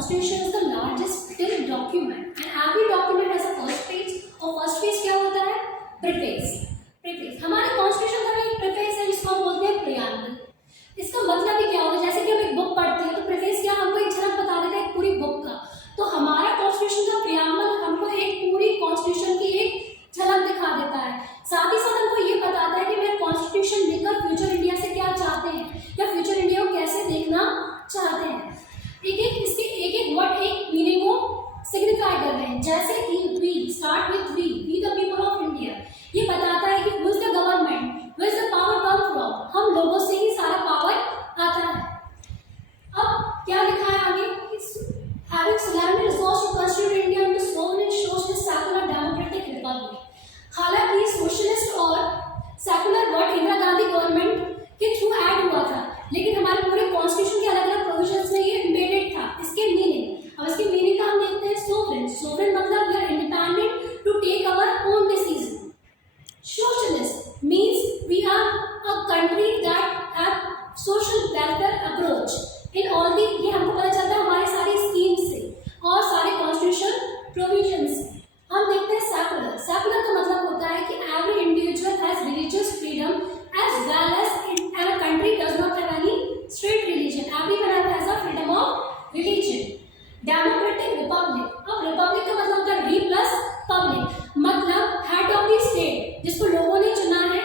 Constitution is the largest written document, and every document has a first page. और first page क्या होता है? Preface. Preface. हमारे Constitution का एक preface है जिसको हम बोलते हैं preamble. इसका मतलब ही क्या होता है? जैसे कि हम एक बुक पढ़ते हैं तो preface क्या हमको एक झलक बता देता है एक पूरी बुक का. तो हमारा Constitution का preamble हमको एक पूरी Constitution की एक झलक दिखा देता है. साथ ही साथ हमको ये बताता है कि मैं Constitution लेकर फ्यूचर इंडिया से क्या चाहते हैं या फ्यूचर इंडिया को कैसे देखना चाहते हैं. इसके एक वर्ड एक मीनिंग को सिग्निफाई कर रहे हैं. जैसे कि we start with we the people of India. ये बताता है कि who is the government, who is the power come from. हम लोगों से ही सारा पावर आता है. अब क्या लिखा है आगे? Having solemnly resolved to constitute India into sovereign socialist secular democratic republic. हालांकि सोशलिस्ट और secular word Indira Gandhi government के थ्रू ऐड हुआ था, लेकिन हमारे पूरे कॉन्स्टिट्यूशन के अलग अलग प्रोविजंस में ये एम्बेडेड था. इसके मीनिंग, अब इसके मीनिंग का हम देखते हैं. सोवरेन, सोवरेन मतलब we are independent to take our own decision. Socialist means we are a country that have social welfare approach in all the. ये हमको पता चलता है हमारे सारी स्कीम्स से और सारे कॉन्स्टिट्यूशन प्रोविजंस से. हम देखते हैं सेकुलर. सेकुलर का मतलब होता है कि every individual has religious freedom as well as a country does not have any strict religion. Everyone has a freedom of religion. Democratic republic. अब republic का मतलब होता है re plus public. मतलब head of the state जिसको लोगों ने चुना है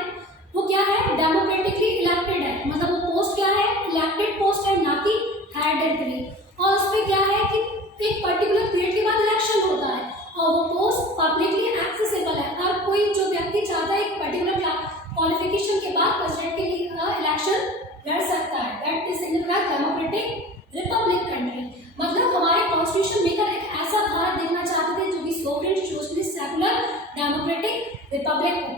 वो क्या है? democratically elected है. मतलब वो पोस्ट क्या है? elected पोस्ट है, ना कि hereditary. और उसमें क्या है कि एक पर्टिकुलर पीरियड के बाद इलेक्शन होता है और वो पोस्ट पब्लिकली एक्सेसिबल है. हर कोई जो व्यक्ति चाहता है एक पर्टिकुलर क्वालिफिकेशन के बाद प्रेसिडेंट के लिए इलेक्शन लड़ सकता है. That is signified democratic Republic country. मतलब हमारे कॉन्स्टिट्यूशन मेकर एक ऐसा भारत देखना चाहते थे जो कि sovereign socialist secular democratic Republic हो.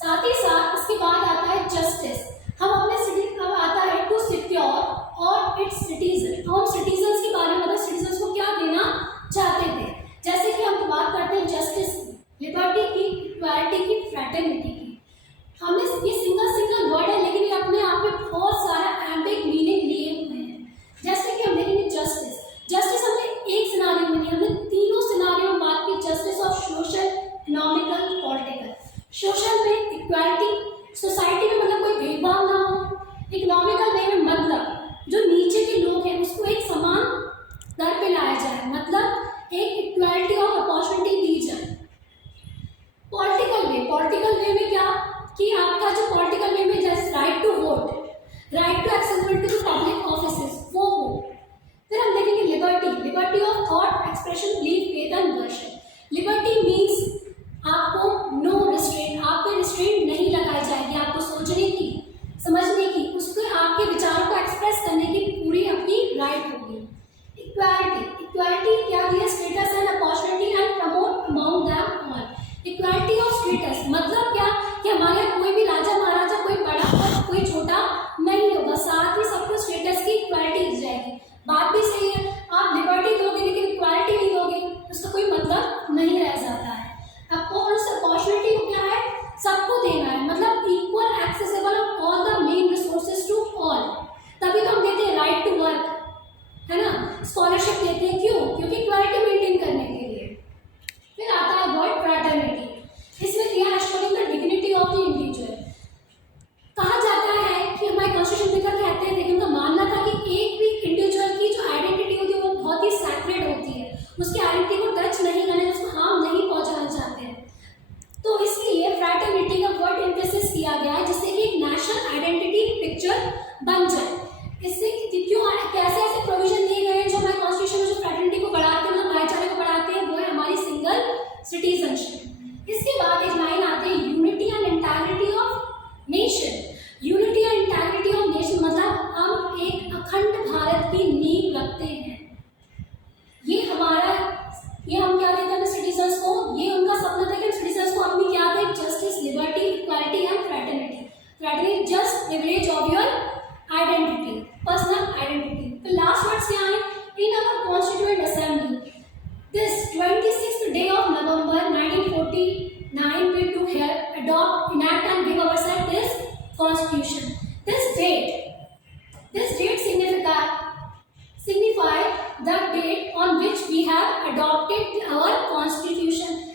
साथ ही साथ इसके बाद आता है जस्टिस. हम अपने सिटी अब आता है टू सिक्योर और इट्स सिटीजन. तो हम सिटीजन के बारे में मतलब सिटीजन को क्या देना चाहते थे. जैसे कि हम बात करते हैं जस्टिस, लिबर्टी की, इक्वालिटी की, फ्रेटर्निटी की. हमने ये सिंगल वर्ड है लेकिन ये अपने आप में बहुत सारा एम्बिग मीनिंग लिए हुए हैं. जैसे कि हम देखेंगे जस्टिस. जस्टिस हमने एक सिनारियो में नहीं, हमने तीनों सिनारियो में बात की. Justice of social, economical, political. Social में इक्वालिटी, सोसाइटी में मतलब कोई भेदभाव ना हो. इकोनॉमिकल वे में मतलब जो नीचे के लोग हैं उसको एक समान दर पे लाया जाए, मतलब एक इक्वालिटी ऑफ अपॉर्चुनिटी दी जाए. पॉलिटिकल वे में क्या कि आपका जो पॉलिटिकल वे में जैसे right to vote, right to accessibility to public offices, वो हो. फिर हम देखेंगे liberty of thought, expression, belief, faith and worship. Liberty means आपको नो रिस्ट्रेंट, आप पे रिस्ट्रेंट नहीं लगाई जाएगी. आपको सोचने की, समझने की, उसके आपके विचारों को एक्सप्रेस करने की पूरी अपनी राइट होगी. इक्वालिटी क्या दिया? Status and opportunity and promote among them all. Equality of status मतलब क्या कि हमारे यहाँ कोई भी राजा महाराजा, कोई बड़ा और कोई छोटा नहीं होगा. साथ ही सबको स्टेटस की इक्वालिटी दी जाएगी. बात भी सही है. आप लिबर्टी दोगे लेकिन इक्वालिटी नहीं दोगे उसका कोई मतलब नहीं रह जाता है. आपको उस अपॉर्चुनिटी को क्या है? सबको देना है. मतलब equal accessible of all the main resources to all. तभी तो हम देते हैं राइट टू वर्क, है ना. स्कॉलरशिप देते हैं क्यों? क्योंकि इक्वालिटी मेंटेन करने के लिए. फिर आता है वर्ड फ्रैटर्निटी. इसमें दिया है showing the dignity of the individual. कहा जाता है कि हमारे कॉन्स्टिट्यूशन में कहते हैं, लेकिन उनका मानना था कि एक भी इंडिविजुअल की जो आइडेंटिटी होती है वो बहुत ही सैक्रेड होती है. उसकी आइडेंटिटी को टच नहीं करना, उसको हार्म नहीं पहुंचाना चाहते हैं. तो इसलिए फ्रैटर्निटी का वर्ड एम्फेसिस किया गया है जिससे कि एक नेशनल आइडेंटिटी पिक्चर बन जाए. इससे क्यों कैसे ऐसे प्रोविजन दिए गए हैं जो हमारे कॉन्स्टिट्यूशन में जो फ्रैटर्निटी को बढ़ाते हैं, मतलब भाईचारे को बढ़ाते हैं, वो है हमारी सिंगल सिटीजनशिप. इसके बाद एक लाइन आती है unity and integrity of nation. Unity and integrity of nation मतलब हम एक अखंड भारत की नींव रखते हैं. ये हम क्या देते हैं सिटीजन्स को? ये उनका सपना था कि सिटीजन्स को अपनी क्या दे? Justice, liberty, equality and fraternity. Fraternity just privilege of your identity, personal identity. तो लास्ट वर्ड्स क्या है? In our constituent assembly this 26th day of November 1949 we to here adopt, enact and give ourselves this constitution. This date signify the date on have adopted our constitution.